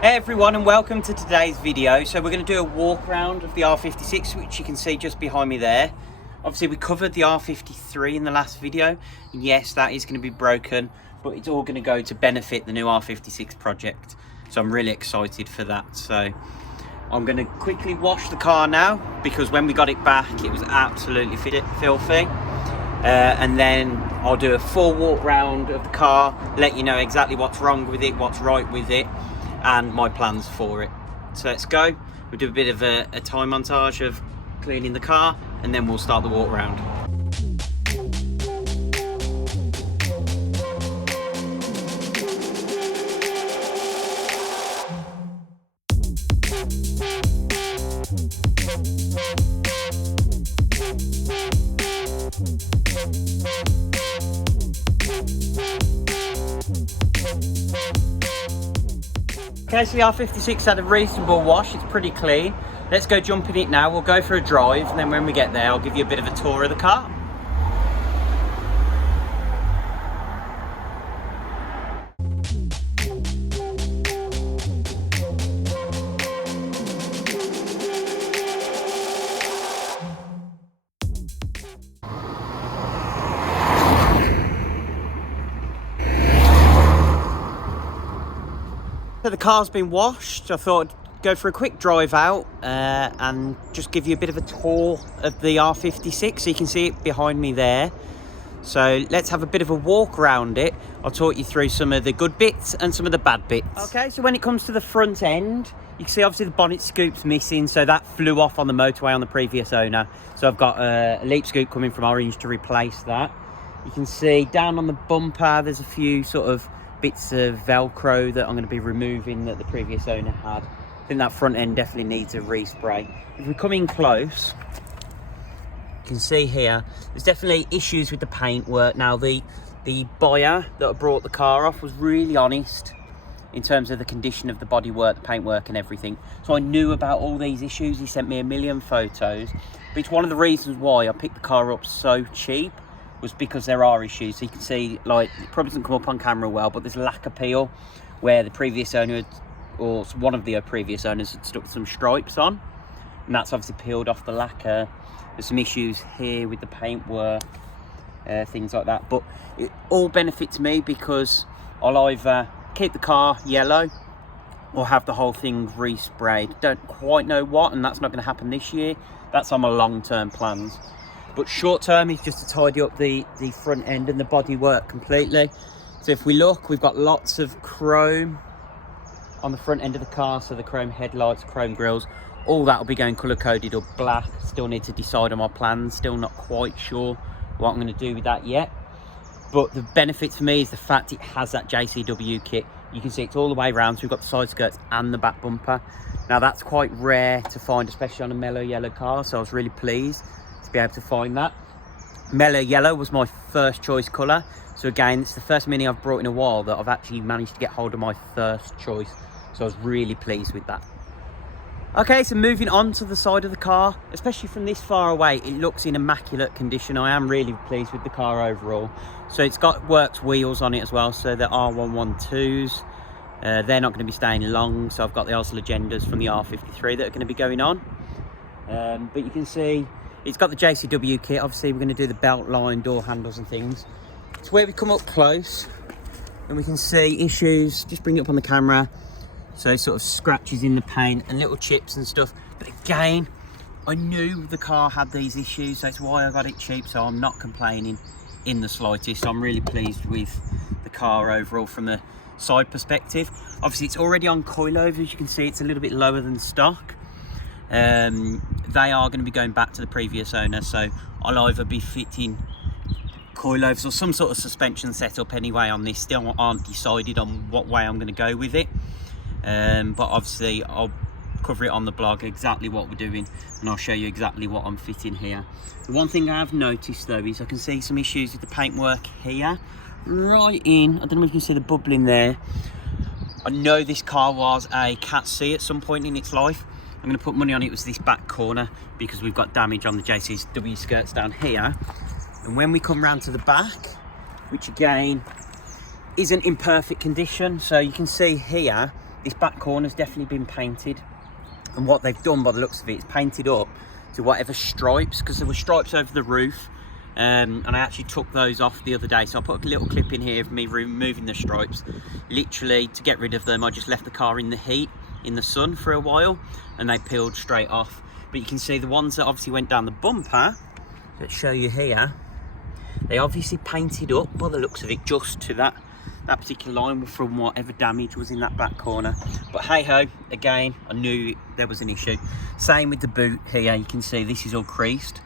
Hey everyone, and welcome to today's video. So we're going to do a walk around of the R56, which you can see just behind me there. Obviously we covered the R53 in the last video, and yes, that is going to be broken, but it's all going to go to benefit the new R56 project. So I'm really excited for that. So I'm going to quickly wash the car now, because when we got it back it was absolutely filthy. And then I'll do a full walk round of the car, let you know exactly what's wrong with it, what's right with it, and my plans for it. So let's go. We'll do a bit of a time montage of cleaning the car, and then we'll start the walk round. Okay, so the R56 had a reasonable wash, it's pretty clean. Let's go jump in it now, we'll go for a drive, and then when we get there I'll give you a bit of a tour of the car. So the car's been washed. I thought I'd go for a quick drive out and just give you a bit of a tour of the R56, so you can see it behind me there. So let's have a bit of a walk around it. I'll talk you through some of the good bits and some of the bad bits. Okay, so when it comes to the front end, you can see obviously the bonnet scoop's missing, so that flew off on the motorway on the previous owner. So I've got a leap scoop coming from Orange to replace that. You can see down on the bumper there's a few sort of bits of Velcro that I'm going to be removing that the previous owner had. I think that front end definitely needs a respray. If we come in close, you can see here there's definitely issues with the paintwork. Now the buyer that brought the car off was really honest in terms of the condition of the bodywork, the paintwork and everything. So I knew about all these issues. He sent me a million photos, but it's one of the reasons why I picked the car up so cheap, was because there are issues. So you can see, like, it probably doesn't come up on camera well, but there's lacquer peel where the previous owner had, or one of the previous owners had stuck some stripes on, and that's obviously peeled off the lacquer. There's some issues here with the paintwork, things like that, but it all benefits me because I'll either keep the car yellow or have the whole thing resprayed. Don't quite know what, and that's not going to happen this year. That's on my long-term plans. But short term is just to tidy up the front end and the bodywork completely. So if we look, we've got lots of chrome on the front end of the car. So the chrome headlights, chrome grills, all that will be going colour coded or black. Still need to decide on my plans. Still not quite sure what I'm going to do with that yet. But the benefit for me is the fact it has that JCW kit. You can see it's all the way around. So we've got the side skirts and the back bumper. Now that's quite rare to find, especially on a mellow yellow car. So I was really pleased to be able to find that. Mellow yellow was my first choice colour, so again it's the first Mini I've brought in a while that I've actually managed to get hold of my first choice, so I was really pleased with that. Okay, so moving on to the side of the car, especially from this far away, it looks in immaculate condition. I am really pleased with the car overall. So it's got works wheels on it as well, so the R112s, they're not going to be staying long, so I've got the Osler Agendas from the R53 that are going to be going on. But you can see it's got the JCW kit. Obviously we're going to do the belt line, door handles and things. It's where we come up close and we can see issues. Just bring it up on the camera. So sort of scratches in the paint and little chips and stuff. But again, I knew the car had these issues. That's why I got it cheap. So I'm not complaining in the slightest. I'm really pleased with the car overall from the side perspective. Obviously it's already on coilovers. As you can see, it's a little bit lower than stock. They are going to be going back to the previous owner, so I'll either be fitting coilovers or some sort of suspension setup anyway on this. Still aren't decided on what way I'm going to go with it, but obviously I'll cover it on the blog exactly what we're doing, and I'll show you exactly what I'm fitting here. The one thing I have noticed though is I can see some issues with the paintwork here, right in, I don't know if you can see the bubbling there. I know this car was a Cat C at some point in its life. I'm going to put money on it was this back corner, because we've got damage on the JCW skirts down here. And when we come round to the back, which again isn't in perfect condition, so you can see here this back corner's definitely been painted, and what they've done by the looks of it is painted up to whatever stripes, because there were stripes over the roof, and I actually took those off the other day, so I put a little clip in here of me removing the stripes. Literally, to get rid of them, I just left the car in the heat, in the sun for a while, and they peeled straight off. But you can see the ones that obviously went down the bumper, let's show you here, they obviously painted up by the looks of it just to that particular line from whatever damage was in that back corner. But hey ho, again, I knew there was an issue. Same with the boot here, you can see this is all creased.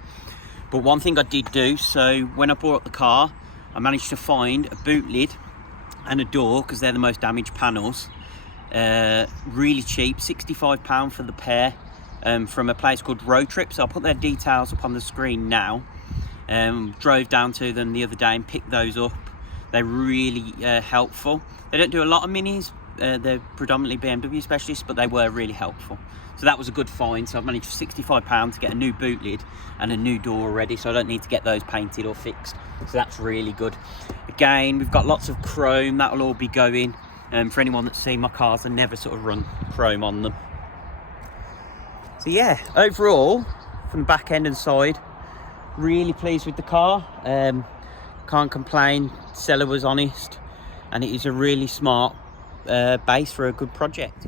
But one thing I did do, so when I bought the car, I managed to find a boot lid and a door, because they're the most damaged panels, really cheap, £65 for the pair, from a place called Road Trip. So I'll put their details up on the screen now. Drove down to them the other day and picked those up. They're really helpful. They don't do a lot of minis, they're predominantly BMW specialists, but they were really helpful. So that was a good find. So I've managed for £65 to get a new boot lid and a new door already, so I don't need to get those painted or fixed. So that's really good. Again, we've got lots of chrome, that'll all be going. For anyone that's seen my cars, I never sort of run chrome on them. So yeah, overall, from the back end and side, really pleased with the car. Can't complain, seller was honest, and it is a really smart base for a good project.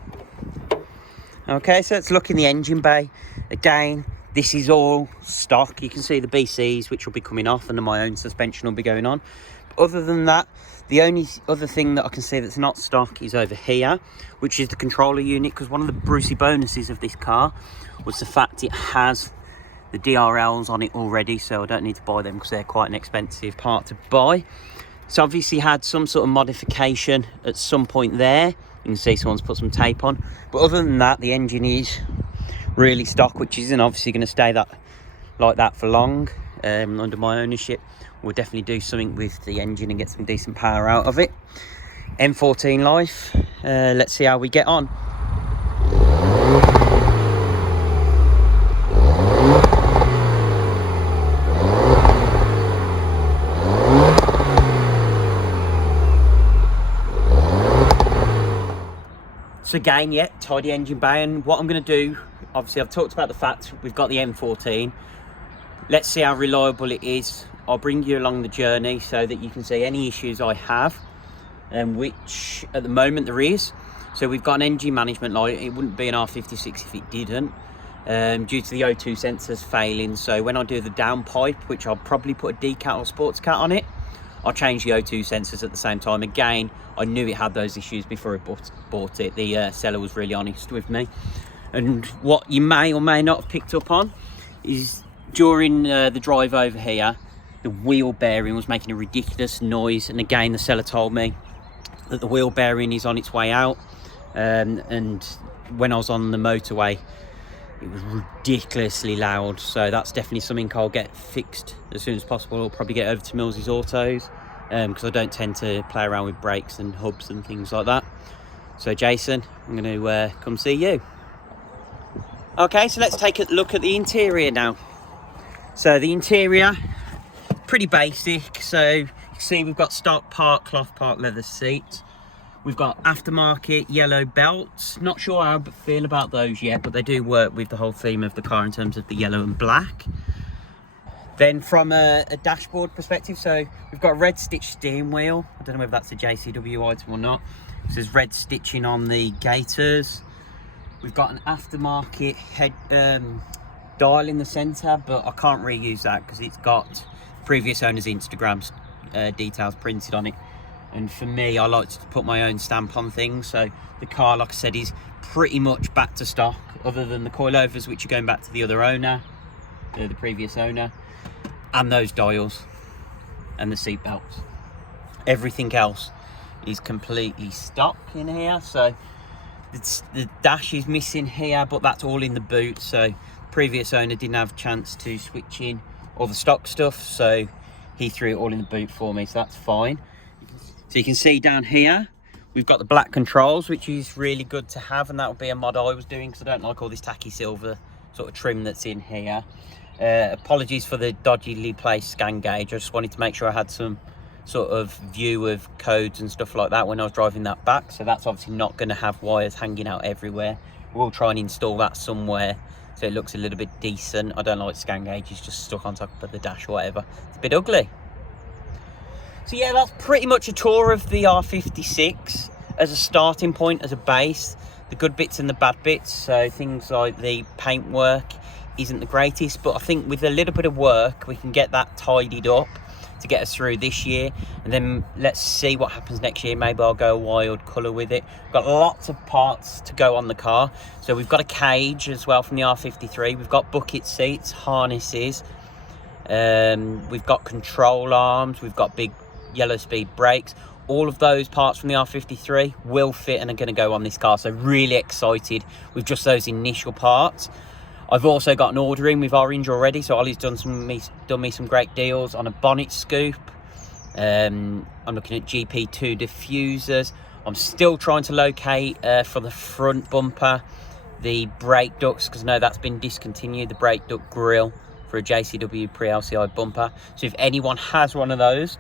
Okay, so let's look in the engine bay. Again, this is all stock. You can see the BCs, which will be coming off, and then my own suspension will be going on. Other than that, the only other thing that I can see that's not stock is over here, which is the controller unit, because one of the Brucey bonuses of this car was the fact it has the DRLs on it already, so I don't need to buy them because they're quite an expensive part to buy. It's obviously had some sort of modification at some point there. You can see someone's put some tape on, but other than that, the engine is really stock, which isn't obviously going to stay like that for long. Under my ownership, we'll definitely do something with the engine and get some decent power out of it. M14 life, let's see how we get on. So again, yeah, tidy engine bay, and what I'm going to do, obviously I've talked about the fact we've got the M14. Let's see how reliable it is. I'll bring you along the journey so that you can see any issues I have, which at the moment there is. So we've got an engine management light. It wouldn't be an R56 if it didn't, due to the O2 sensors failing. So when I do the downpipe, which I'll probably put a decal or sports cat on it, I'll change the O2 sensors at the same time. Again, I knew it had those issues before I bought it. The seller was really honest with me. And what you may or may not have picked up on is during the drive over here, the wheel bearing was making a ridiculous noise. And again, the seller told me that the wheel bearing is on its way out. And when I was on the motorway, it was ridiculously loud. So that's definitely something I'll get fixed as soon as possible. I'll probably get over to Mills's Autos, because I don't tend to play around with brakes and hubs and things like that. So Jason, I'm going to come see you. Okay, so let's take a look at the interior now. So the interior, pretty basic. So you can see we've got stock park cloth, park leather seats. We've got aftermarket yellow belts. Not sure how I feel about those yet, but they do work with the whole theme of the car in terms of the yellow and black. Then from a dashboard perspective, so we've got a red stitch steering wheel. I don't know whether that's a JCW item or not. So there's red stitching on the gaiters. We've got an aftermarket head dial in the centre, but I can't reuse that because it's got previous owner's Instagram details printed on it. And for me, I like to put my own stamp on things. So the car, like I said, is pretty much back to stock, other than the coilovers, which are going back to the other owner, the previous owner, and those dials and the seat belts. Everything else is completely stock in here. So the dash is missing here, but that's all in the boot. So previous owner didn't have a chance to switch in all the stock stuff, so he threw it all in the boot for me, so that's fine. So you can see down here, we've got the black controls, which is really good to have, and that will be a mod I was doing because I don't like all this tacky silver sort of trim that's in here. Apologies for the dodgily placed scan gauge. I just wanted to make sure I had some sort of view of codes and stuff like that when I was driving that back. So that's obviously not going to have wires hanging out everywhere. We'll try and install that somewhere so it looks a little bit decent. I don't like scan gauges just stuck on top of the dash or whatever. It's a bit ugly. So yeah, that's pretty much a tour of the R56 as a starting point, as a base. The good bits and the bad bits. So things like the paintwork isn't the greatest, but I think with a little bit of work we can get that tidied up to get us through this year, and then let's see what happens next year. Maybe I'll go wild colour with it. We've got lots of parts to go on the car. So we've got a cage as well from the R53. We've got bucket seats, harnesses, we've got control arms, we've got big yellow speed brakes. All of those parts from the R53 will fit and are going to go on this car. So really excited with just those initial parts. I've also got an order in with Orange already, so Ollie's done me some great deals on a bonnet scoop. I'm looking at GP2 diffusers. I'm still trying to locate for the front bumper the brake ducts, because I know that's been discontinued, the brake duct grill for a JCW pre-LCI bumper. So if anyone has one of those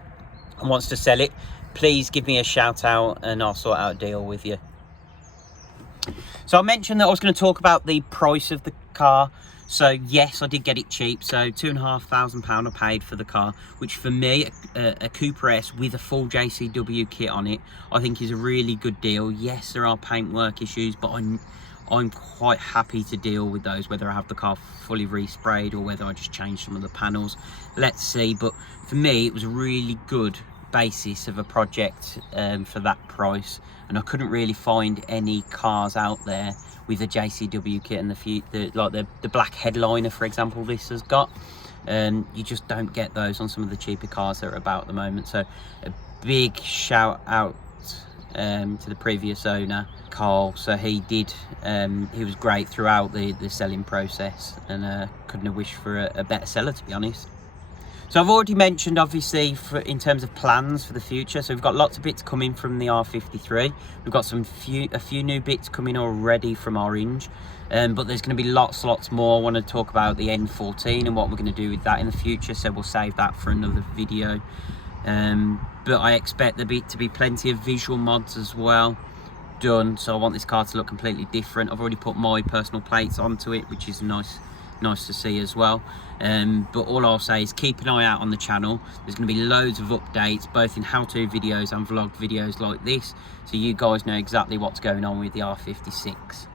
and wants to sell it, please give me a shout out and I'll sort out a deal with you. So I mentioned that I was going to talk about the price of the car. So yes, I did get it cheap. So £2,500 I paid for the car, which for me, a Cooper S with a full JCW kit on it, I think is a really good deal. Yes, there are paintwork issues, but I'm quite happy to deal with those, whether I have the car fully resprayed or whether I just change some of the panels. Let's see. But for me, it was a really good basis of a project for that price, and I couldn't really find any cars out there with a JCW kit and the black headliner, for example, this has got. You just don't get those on some of the cheaper cars that are about at the moment. So a big shout out to the previous owner, Carl. So he was great throughout the selling process, and couldn't have wished for a better seller, to be honest. So I've already mentioned, obviously, in terms of plans for the future. So we've got lots of bits coming from the R53. We've got a few new bits coming already from Orange, but there's going to be lots more. I want to talk about the N14 and what we're going to do with that in the future. So we'll save that for another video. But I expect there to be plenty of visual mods as well done. So I want this car to look completely different. I've already put my personal plates onto it, which is nice to see as well. But all I'll say is keep an eye out on the channel. There's going to be loads of updates, both in how-to videos and vlog videos like this, so you guys know exactly what's going on with the R56.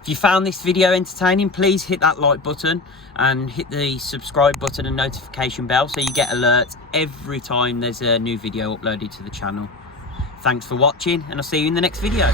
If you found this video entertaining, please hit that like button and hit the subscribe button and notification bell so you get alerts every time there's a new video uploaded to the channel. Thanks for watching, and I'll see you in the next video.